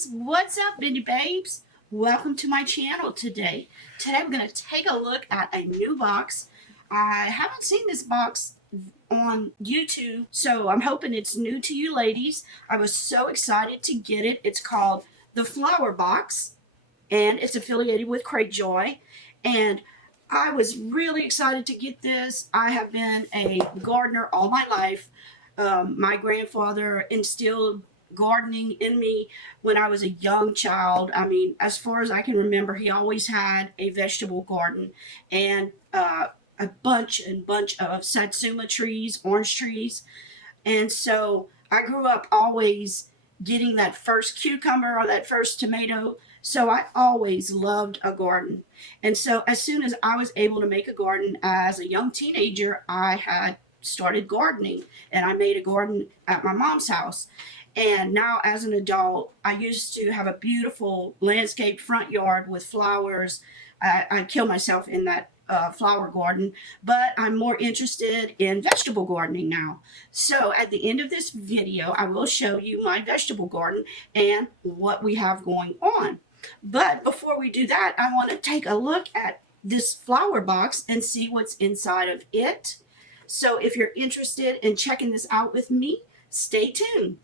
ladies, what's up, Bindi Babes? Welcome to my channel today. Today we're going to take a look at a new box. I haven't seen this box on YouTube, so I'm hoping it's new to you ladies. I was so excited to get it. It's called the Flower Box, and it's affiliated with Craigjoy. And I was really excited to get this. I have been a gardener all my life. My grandfather instilled gardening in me when I was a young child. I mean, as far as I can remember, he always had a vegetable garden and a bunch of satsuma trees, orange trees. And so I grew up always getting that first cucumber or that first tomato. So I always loved a garden. And so as soon as I was able to make a garden as a young teenager, I had started gardening, and I made a garden at my mom's house. And now as an adult, I used to have a beautiful landscaped front yard with flowers. I kill myself in that flower garden, but I'm more interested in vegetable gardening now. So at the end of this video, I will show you my vegetable garden and what we have going on. But before we do that, I want to take a look at this flower box and see what's inside of it. So if you're interested in checking this out with me, stay tuned.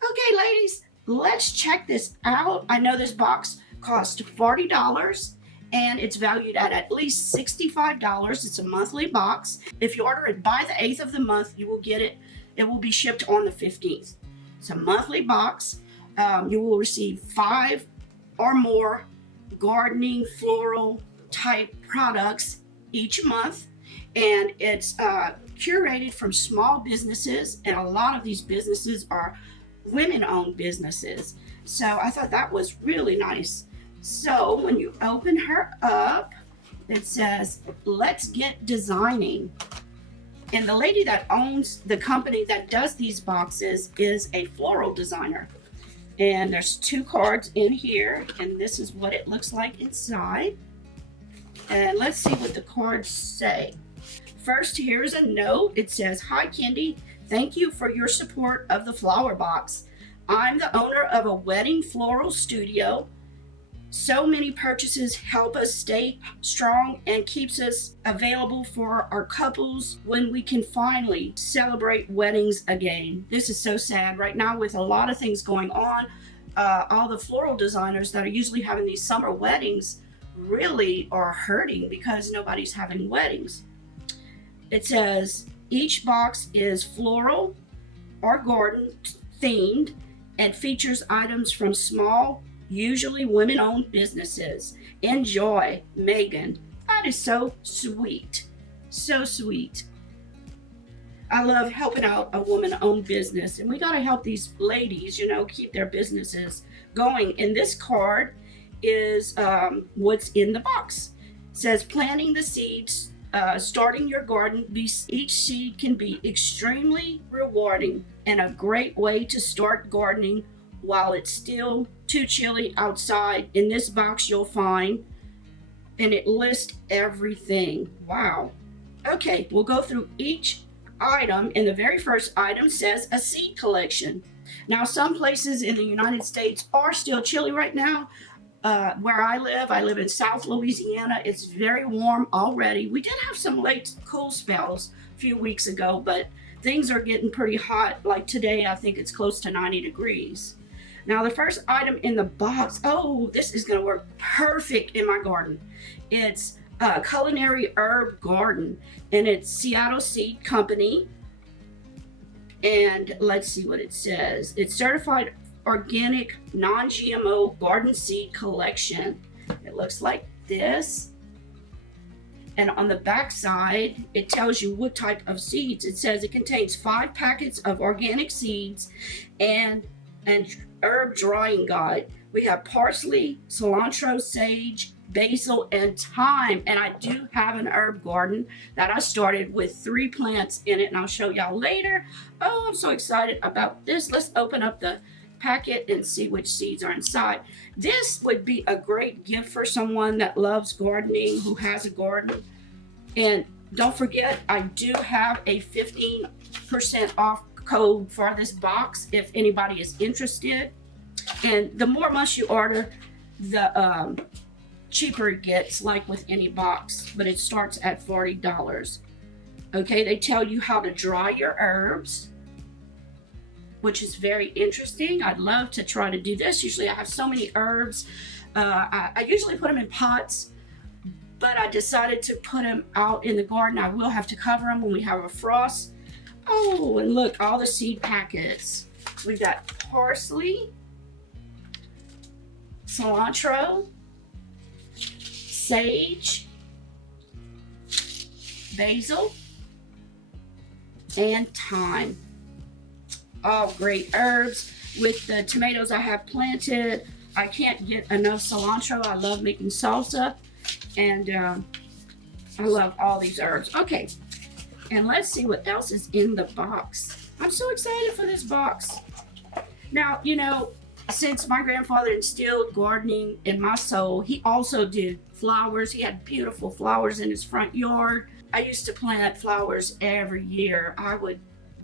Okay, ladies, let's check this out. I know this box cost $40 and it's valued at least $65. It's a monthly box. If you order it by the 8th of the month, you will get it. It will be shipped on the 15th. It's a monthly box. You will receive 5 or more gardening, floral type products each month. And it's curated from small businesses, and a lot of these businesses are women-owned businesses. So I thought that was really nice. So when you open her up, it says, "Let's get designing." And the lady that owns the company that does these boxes is a floral designer. And there's 2 cards in here, and this is what it looks like inside. And let's see what the cards say. First, here's a note. It says, "Hi, Kendy. Thank you for your support of the Flower Box. I'm the owner of a wedding floral studio. So many purchases help us stay strong and keeps us available for our couples when we can finally celebrate weddings again." This is so sad right now with a lot of things going on. All the floral designers that are usually having these summer weddings really are hurting because nobody's having weddings. It says each box is floral or garden themed and features items from small, usually women-owned businesses. Enjoy, Megan. That is so sweet. So sweet. I love helping out a woman-owned business, and we got to help these ladies, keep their businesses going. And this card is what's in the box. It says planting the seeds, starting your garden. Each seed can be extremely rewarding and a great way to start gardening while it's still too chilly outside. In this box you'll find, and it lists everything. Wow. Okay, we'll go through each item, and the very first item says a seed collection. Now, some places in the United States are still chilly right now. Where I live in South Louisiana. It's very warm already. We did have some late cool spells a few weeks ago, but things are getting pretty hot. Like today, I think it's close to 90 degrees. Now, the first item in the box, oh, this is going to work perfect in my garden. It's a culinary herb garden, and it's Seattle Seed Company. And let's see what it says. It's certified organic, non-GMO garden seed collection. It looks like this. And on the back side, it tells you what type of seeds. It says it contains 5 packets of organic seeds and an herb drying guide. We have parsley, cilantro, sage, basil, and thyme. And I do have an herb garden that I started with 3 plants in it, and I'll show y'all later. Oh, I'm so excited about this. Let's open up the packet and see which seeds are inside. This would be a great gift for someone that loves gardening, who has a garden. And don't forget, I do have a 15% off code for this box if anybody is interested. And the more months you order, the cheaper it gets, like with any box, but it starts at $40. Okay, they tell you how to dry your herbs, which is very interesting. I'd love to try to do this. Usually I have so many herbs. I usually put them in pots, but I decided to put them out in the garden. I will have to cover them when we have a frost. Oh, and look, all the seed packets. We've got parsley, cilantro, sage, basil, and thyme. All great herbs. With the tomatoes I have planted, I can't get enough cilantro. I love making salsa, and I love all these herbs. Okay, and let's see what else is in the box. I'm so excited for this box. Now, you know, since my grandfather instilled gardening in my soul, he also did flowers. He had beautiful flowers in his front yard. I used to plant flowers every year. I would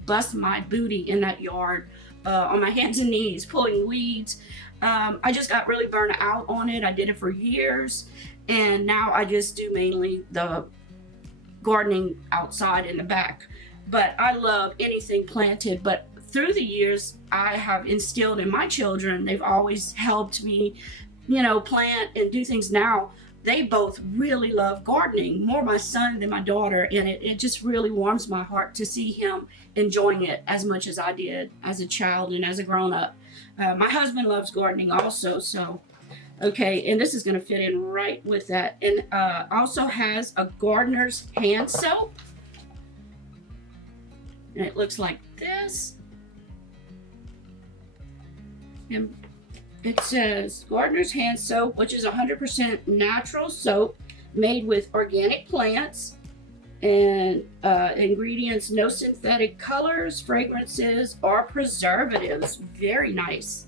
bust my booty in that yard on my hands and knees, pulling weeds. I just got really burnt out on it. I did it for years, and now I just do mainly the gardening outside in the back. But I love anything planted. But through the years, I have instilled in my children, they've always helped me, you know, plant and do things. Now they both really love gardening, more my son than my daughter, and it just really warms my heart to see him enjoying it as much as I did as a child and as a grown-up. My husband loves gardening also, so okay, and this is going to fit in right with that. And also has a gardener's hand soap, and it looks like this. And it says gardener's hand soap, which is 100% natural soap made with organic plants and ingredients, no synthetic colors, fragrances, or preservatives. Very nice.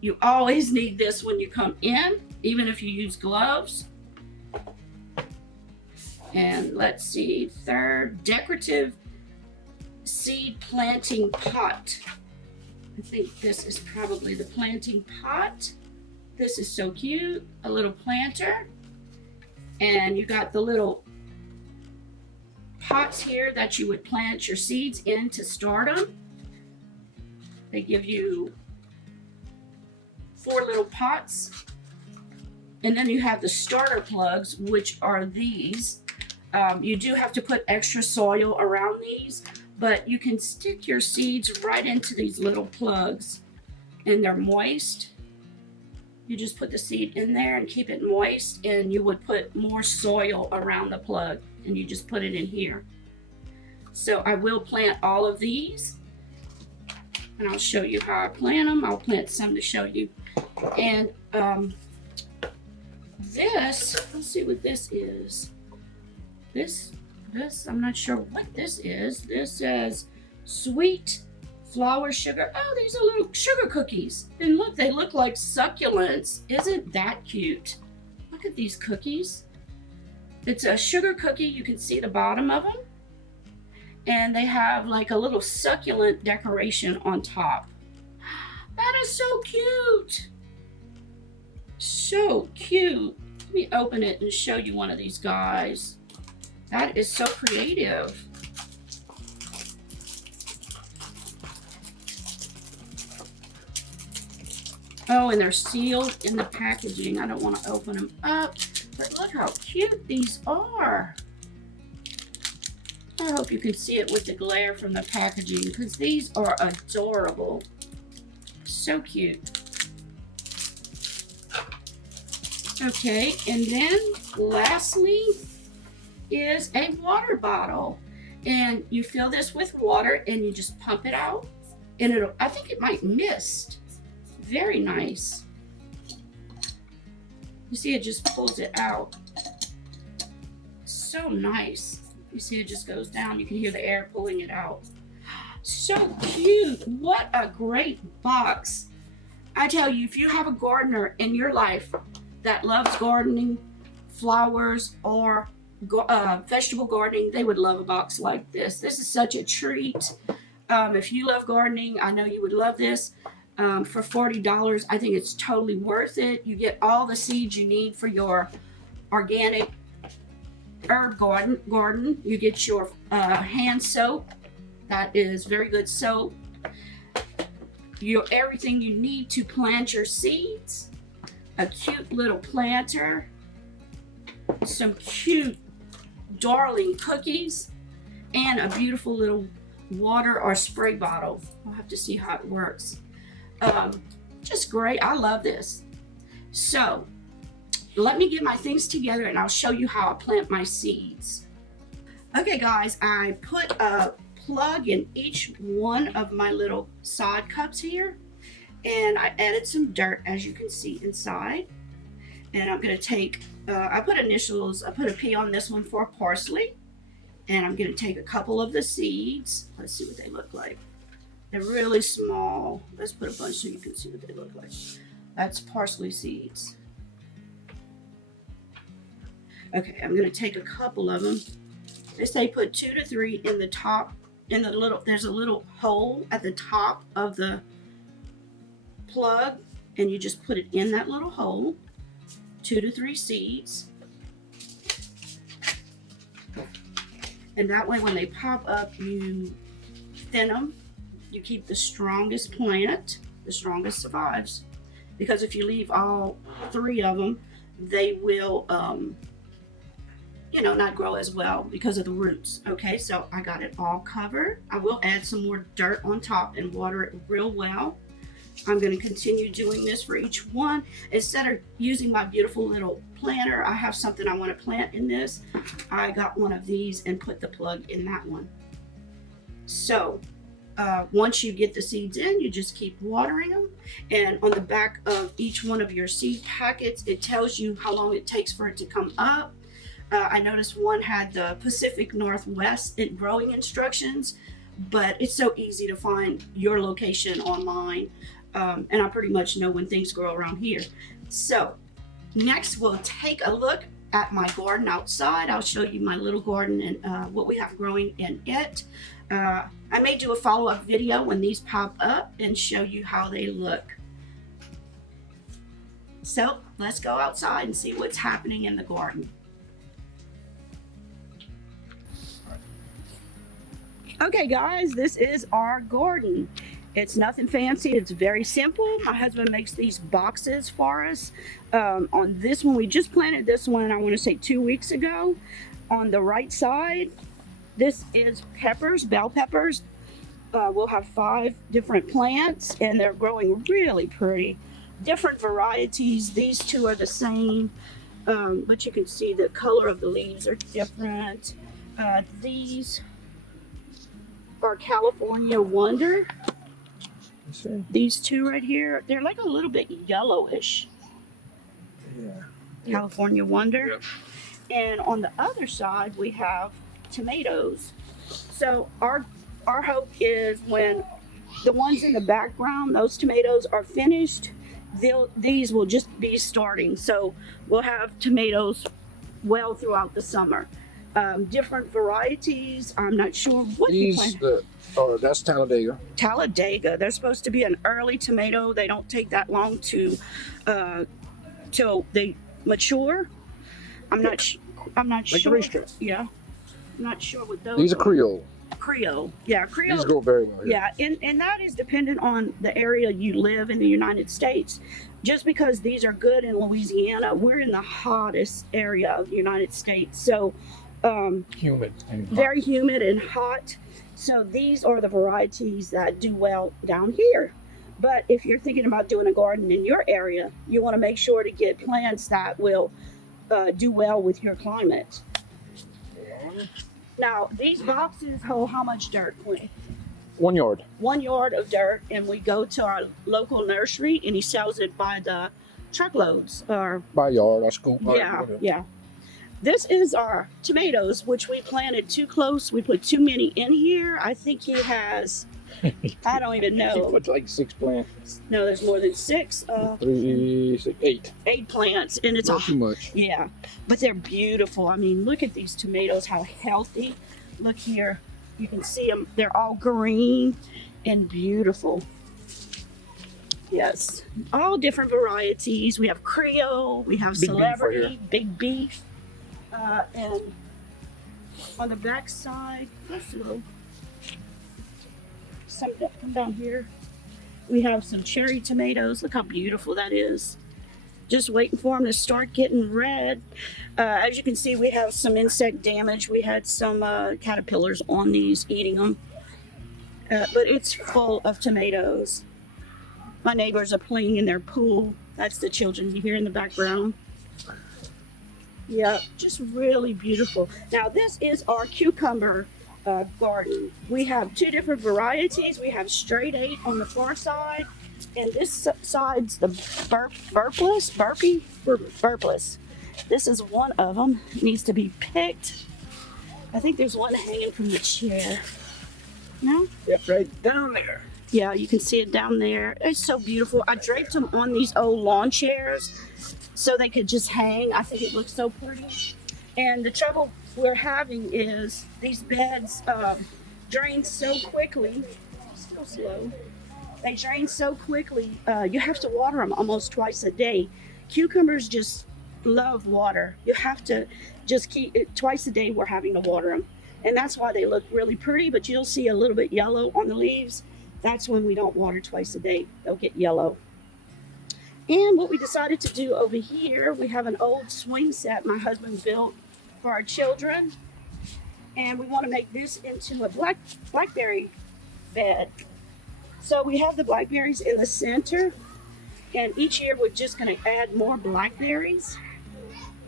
You always need this when you come in, even if you use gloves. And let's see, third, decorative seed planting pot. I think this is probably the planting pot. This is so cute. A little planter. And you got the little pots here that you would plant your seeds in to start them. They give you 4 little pots. And then you have the starter plugs, which are these. You do have to put extra soil around these, but you can stick your seeds right into these little plugs, and they're moist. You just put the seed in there and keep it moist, and you would put more soil around the plug, and you just put it in here. So I will plant all of these, and I'll show you how I plant them. I'll plant some to show you. And this, let's see what this is. This, I'm not sure what this is. This says sweet flour sugar. Oh, these are little sugar cookies. And look, they look like succulents. Isn't that cute? Look at these cookies. It's a sugar cookie. You can see the bottom of them. And they have like a little succulent decoration on top. That is so cute. So cute. Let me open it and show you one of these guys. That is so creative. Oh, and they're sealed in the packaging. I don't want to open them up, but look how cute these are. I hope you can see it with the glare from the packaging, because these are adorable. So cute. Okay, and then lastly is a water bottle, and you fill this with water and you just pump it out, and it'll, I think it might mist. Very nice. You see, it just pulls it out. So nice. You see, it just goes down. You can hear the air pulling it out. So cute. What a great box. I tell you, if you have a gardener in your life that loves gardening, flowers, or vegetable gardening, they would love a box like this. This is such a treat. If you love gardening, I know you would love this. for $40. I think it's totally worth it. You get all the seeds you need for your organic herb garden. You get your hand soap. That is very good soap. Everything you need to plant your seeds. A cute little planter. Some cute darling cookies. And a beautiful little water or spray bottle. I'll have to see how it works. Just great. I love this. So let me get my things together and I'll show you how I plant my seeds. Okay guys, I put a plug in each one of my little sod cups here, and I added some dirt, as you can see inside. And I'm going to take, I put initials, I put a P on this one for parsley, and I'm going to take a couple of the seeds. Let's see what they look like. They're really small. Let's put a bunch so you can see what they look like. That's parsley seeds. Okay, I'm going to take a couple of them. They say put 2 to 3 in the top. There's a little hole at the top of the plug, and you just put it in that little hole. 2 to 3 seeds. And that way when they pop up, you thin them. You keep the strongest plant. The strongest survives. Because if you leave all 3 of them, they will not grow as well because of the roots. Okay, so I got it all covered. I will add some more dirt on top and water it real well. I'm going to continue doing this for each one. Instead of using my beautiful little planter, I have something I want to plant in this. I got one of these and put the plug in that one. So once you get the seeds in, you just keep watering them. And on the back of each one of your seed packets, it tells you how long it takes for it to come up. I noticed one had the Pacific Northwest growing instructions, but it's so easy to find your location online. And I pretty much know when things grow around here. So next we'll take a look at my garden outside. I'll show you my little garden and what we have growing in it. I may do a follow-up video when these pop up and show you how they look. So let's go outside and see what's happening in the garden. Okay guys, this is our garden. It's nothing fancy, it's very simple. My husband makes these boxes for us. On this one, we just planted this one, I want to say 2 weeks ago. On the right side, this is peppers, bell peppers. We'll have 5 different plants and they're growing really pretty. Different varieties, these 2 are the same, but you can see the color of the leaves are different. These are California Wonder. These 2 right here, they're like a little bit yellowish. Yeah. California Wonder. Yep. And on the other side, we have tomatoes. So our hope is when the ones in the background, those tomatoes are finished, these will just be starting. So we'll have tomatoes well throughout the summer. Different varieties. I'm not sure what you plant. That's Talladega. Talladega. They're supposed to be an early tomato. They don't take that long to till they mature. I'm not sure. Yeah, I'm not sure what those. These are Creole. Creole. Yeah, Creole. These grow very well. Yeah, and that is dependent on the area you live in the United States. Just because these are good in Louisiana, we're in the hottest area of the United States. So humid and hot. Very humid and hot. So these are the varieties that do well down here. But if you're thinking about doing a garden in your area, you want to make sure to get plants that will do well with your climate. Yeah. Now, these boxes hold how much dirt, Clint? 1 yard. 1 yard of dirt, and we go to our local nursery, and he sells it by the truckloads. Or by yard, I scoop. Yeah, yeah. This is our tomatoes, which we planted too close. We put too many in here. I think he has, I don't even know. He put like 6 plants. No, there's more than 6. 3, 6, 8. 8 plants, and it's not too much. Yeah, but they're beautiful. I mean, look at these tomatoes, how healthy. Look here, you can see them. They're all green and beautiful. Yes, all different varieties. We have Creole, we have Big beef right Celebrity, here. Big Beef, and on the back side, let's look. Some come down here. We have some cherry tomatoes. Look how beautiful that is. Just waiting for them to start getting red. As you can see, we have some insect damage. We had some caterpillars on these eating them. But it's full of tomatoes. My neighbors are playing in their pool. That's the children you hear in the background. Yeah, just really beautiful. Now this is our cucumber garden. We have two different varieties. We have straight 8 on the far side, and this side's the burpless. This is one of them. It needs to be picked. I think there's one hanging from the chair. No? Yep, right down there. Yeah, you can see it down there. It's so beautiful. I draped them on these old lawn chairs so they could just hang. I think it looks so pretty. And the trouble we're having is these beds drain so quickly. Still slow. They drain so quickly. You have to water them almost twice a day. Cucumbers just love water. You have to just keep it twice a day. We're having to water them. And that's why they look really pretty, but you'll see a little bit yellow on the leaves. That's when we don't water twice a day. They'll get yellow. And what we decided to do over here, we have an old swing set my husband built for our children. And we want to make this into a blackberry bed. So we have the blackberries in the center. And each year we're just going to add more blackberries.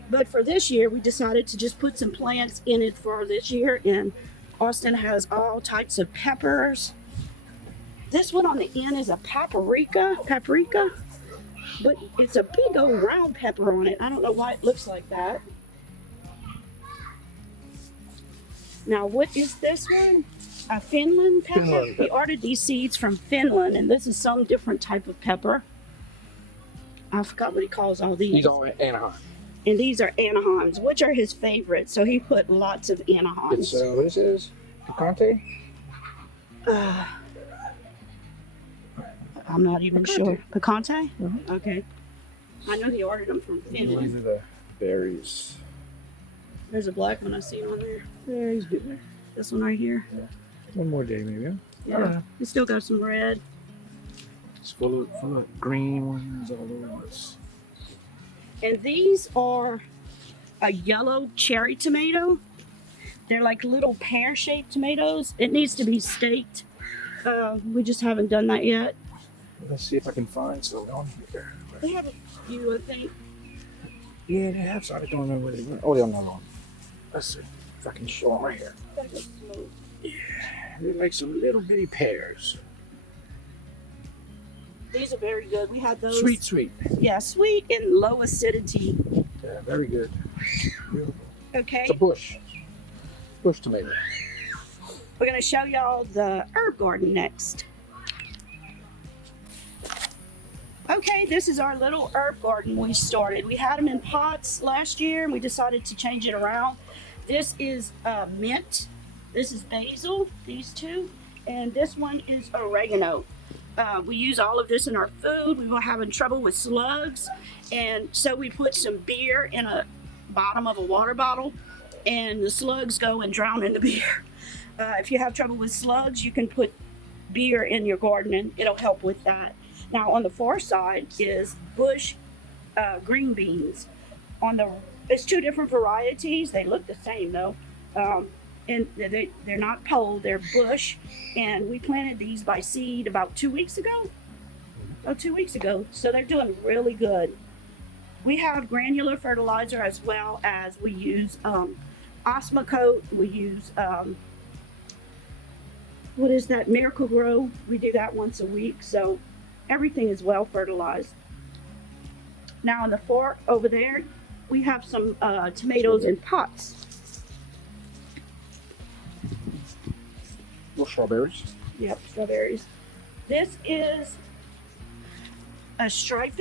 But for this year, we decided to just put some plants in it for this year. And Austin has all types of peppers. This one on the end is a paprika, but it's a big old round pepper on it. I don't know why it looks like that. Now, what is this one? A Finland pepper? Finland. We ordered these seeds from Finland, and this is some different type of pepper. I forgot what he calls all these. He's on Anaheim. And these are Anaheims, which are his favorites. So he put lots of Anaheims. It's, what is this? Picante? I'm not even Picante. sure. Picante? Mhm. Okay. I know he ordered them from These Finland. are the berries. There's a black one I seen on there. Yeah, he's good there. This one right here. One more day, maybe. Huh? Yeah. It's still got some red. It's full of green ones all over us. And these are a yellow cherry tomato. They're like little pear-shaped tomatoes. It needs to be staked. We just haven't done that yet. Let's see if I can find some on here. They have a few, I think. Yeah, they have some. I don't remember where they were. Oh, they're on that one. Let's see if I can show them right here. They're like some little bitty pears. These are very good. We had those. Sweet. Yeah, sweet and low acidity. Yeah, very good. Beautiful. Okay. It's a bush. Bush tomato. We're going to show y'all the herb garden next. Okay, this is our little herb garden we started. We had them in pots last year and we decided to change it around. This is mint. This is basil, these two. And this one is oregano. We use all of this in our food. We were having trouble with slugs. And so we put some beer in a bottom of a water bottle and the slugs go and drown in the beer. If you have trouble with slugs, you can put beer in your garden and it'll help with that. Now on the far side is bush green beans. It's two different varieties. They look the same though. And they're not pole, they're bush. And we planted these by seed about 2 weeks ago. So they're doing really good. We have granular fertilizer as well as we use Osmocote. We use what is that, Miracle Grow. We do that once a week, so everything is well fertilized. Now on the fork over there, we have some tomatoes in pots. Little strawberries. Yep, strawberries. This is a striped.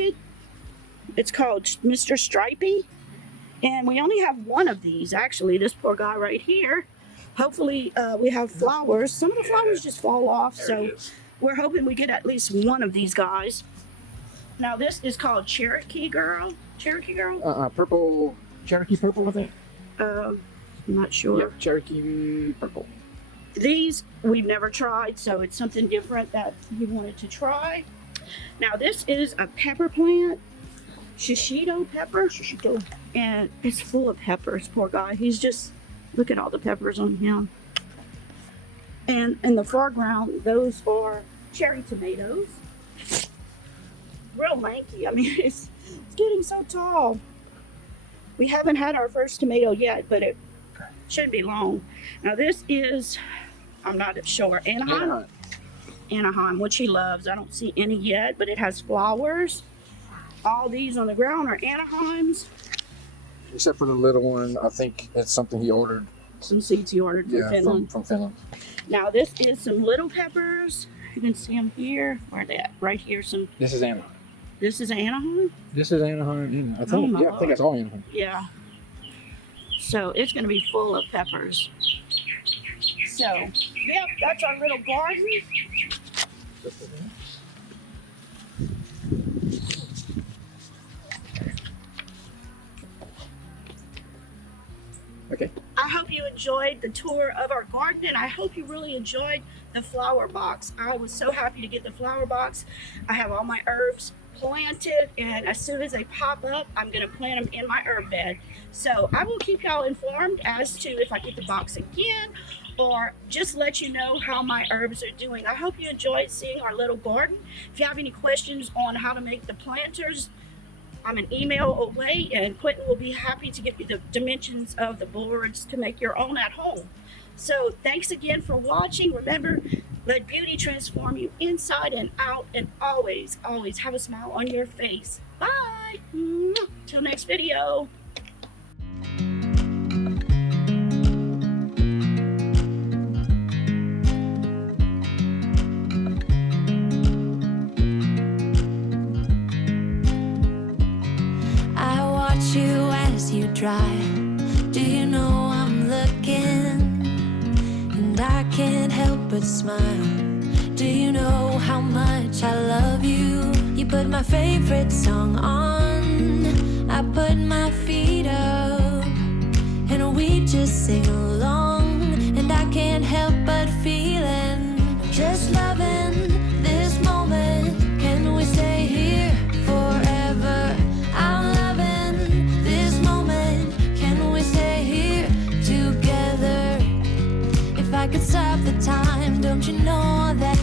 It's called Mr. Stripey. And we only have one of these, actually. This poor guy right here. Hopefully we have flowers. Some of the flowers just fall off, so we're hoping we get at least one of these guys. Now this is called Cherokee Girl. Cherokee Girl? Purple. Cherokee purple, I think. I'm not sure. Yeah, Cherokee purple. These we've never tried, so it's something different that we wanted to try. Now this is a pepper plant. Shishito pepper. Shishito. And it's full of peppers. Poor guy. He's just, look at all the peppers on him. And in the foreground, those are cherry tomatoes. Real lanky. I mean, it's getting so tall. We haven't had our first tomato yet, but it shouldn't be long. Now this is, I'm not sure, Anaheim, which he loves. I don't see any yet, but it has flowers. All these on the ground are Anaheims. Except for the little one, I think that's something he ordered. Some seeds he ordered from Finland. From Finland. Now this is some little peppers. You can see them here. Where are they at? Right here. This is Anaheim. This is Anaheim? This is Anaheim. I think. I think that's all Anaheim. Yeah. So it's going to be full of peppers. So, yep, that's our little garden. Okay. I hope you enjoyed the tour of our garden, and I hope you really enjoyed the flower box. I was so happy to get the flower box. I have all my herbs planted, and as soon as they pop up, I'm going to plant them in my herb bed. So I will keep y'all informed as to if I get the box again, or just let you know how my herbs are doing. I hope you enjoyed seeing our little garden. If you have any questions on how to make the planters, I'm an email away, and Quentin will be happy to give you the dimensions of the boards to make your own at home. So thanks again for watching. Remember, let beauty transform you inside and out, and always, always have a smile on your face. Bye. Till next video. You dry. Do you know I'm looking, and I can't help but smile? Do you know how much I love you? You put my favorite song on, I put my feet up, and we just sing along, and I can't help but feeling, just loving this moment. Can we stay here forever? I'm loving this moment. Can we stay here together? If I could stop the time, don't you know that